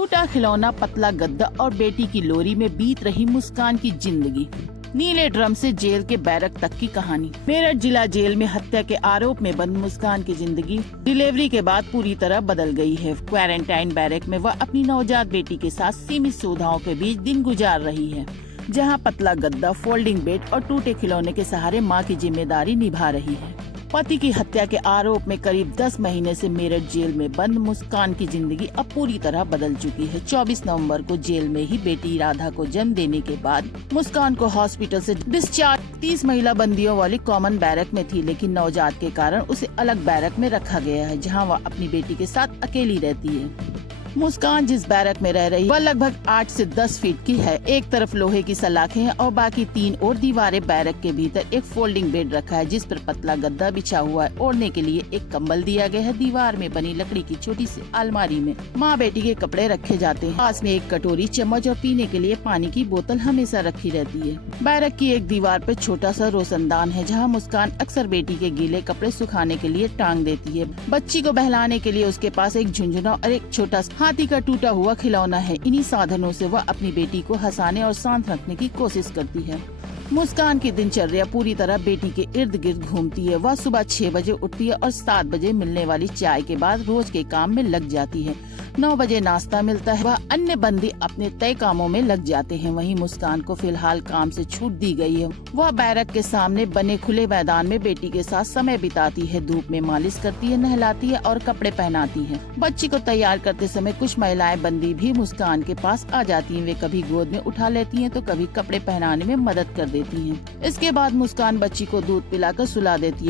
टूटा खिलौना, पतला गद्दा और बेटी की लोरी में बीत रही मुस्कान की जिंदगी। नीले ड्रम से जेल के बैरक तक की कहानी। मेरठ जिला जेल में हत्या के आरोप में बंद मुस्कान की जिंदगी डिलीवरी के बाद पूरी तरह बदल गई है। क्वारंटाइन बैरक में वह अपनी नवजात बेटी के साथ सीमित सुविधाओं के बीच दिन गुजार रही है, जहां पतला गद्दा, फोल्डिंग बेड और टूटे खिलौने के सहारे मां की जिम्मेदारी निभा रही है। पति की हत्या के आरोप में करीब 10 महीने से मेरठ जेल में बंद मुस्कान की जिंदगी अब पूरी तरह बदल चुकी है। 24 नवंबर को जेल में ही बेटी राधा को जन्म देने के बाद मुस्कान को हॉस्पिटल से डिस्चार्ज 30 महिला बंदियों वाली कॉमन बैरक में थी, लेकिन नवजात के कारण उसे अलग बैरक में रखा गया है, जहां वह अपनी बेटी के साथ अकेली रहती है। मुस्कान जिस बैरक में रह रही वह लगभग 8 से 10 फीट की है। एक तरफ लोहे की सलाखें हैं और बाकी 3 और दीवारें। बैरक के भीतर एक फोल्डिंग बेड रखा है, जिस पर पतला गद्दा बिछा हुआ है। ओढ़ने के लिए एक कंबल दिया गया है। दीवार में बनी लकड़ी की छोटी सी अलमारी में माँ बेटी के कपड़े रखे जाते हैं। पास में एक कटोरी, चम्मच और पीने के लिए पानी की बोतल हमेशा रखी रहती है। बैरक की एक दीवार पर छोटा सा रोशनदान है, जहाँ मुस्कान अक्सर बेटी के गीले कपड़े सुखाने के लिए टांग देती है। बच्ची को बहलाने के लिए उसके पास एक झुंझुना और एक छोटा हाथी का टूटा हुआ खिलौना है। इन्हीं साधनों से वह अपनी बेटी को हंसाने और शांत रखने की कोशिश करती है। मुस्कान की दिनचर्या पूरी तरह बेटी के इर्द गिर्द घूमती है। वह सुबह 6 बजे उठती है और 7 बजे मिलने वाली चाय के बाद रोज के काम में लग जाती है। 9 बजे नाश्ता मिलता है। वह अन्य बंदी अपने तय कामों में लग जाते हैं। वहीं मुस्कान को फिलहाल काम से छूट दी गई है। वह बैरक के सामने बने खुले मैदान में बेटी के साथ समय बिताती है। धूप में मालिश करती है, नहलाती है और कपड़े पहनाती है। बच्ची को तैयार करते समय कुछ महिलाएं बंदी भी मुस्कान के पास आ जाती हैं। वे कभी गोद में उठा लेती हैं तो कभी कपड़े पहनाने में मदद कर देती हैं। इसके बाद मुस्कान बच्ची को दूध पिलाकर सुला देती है।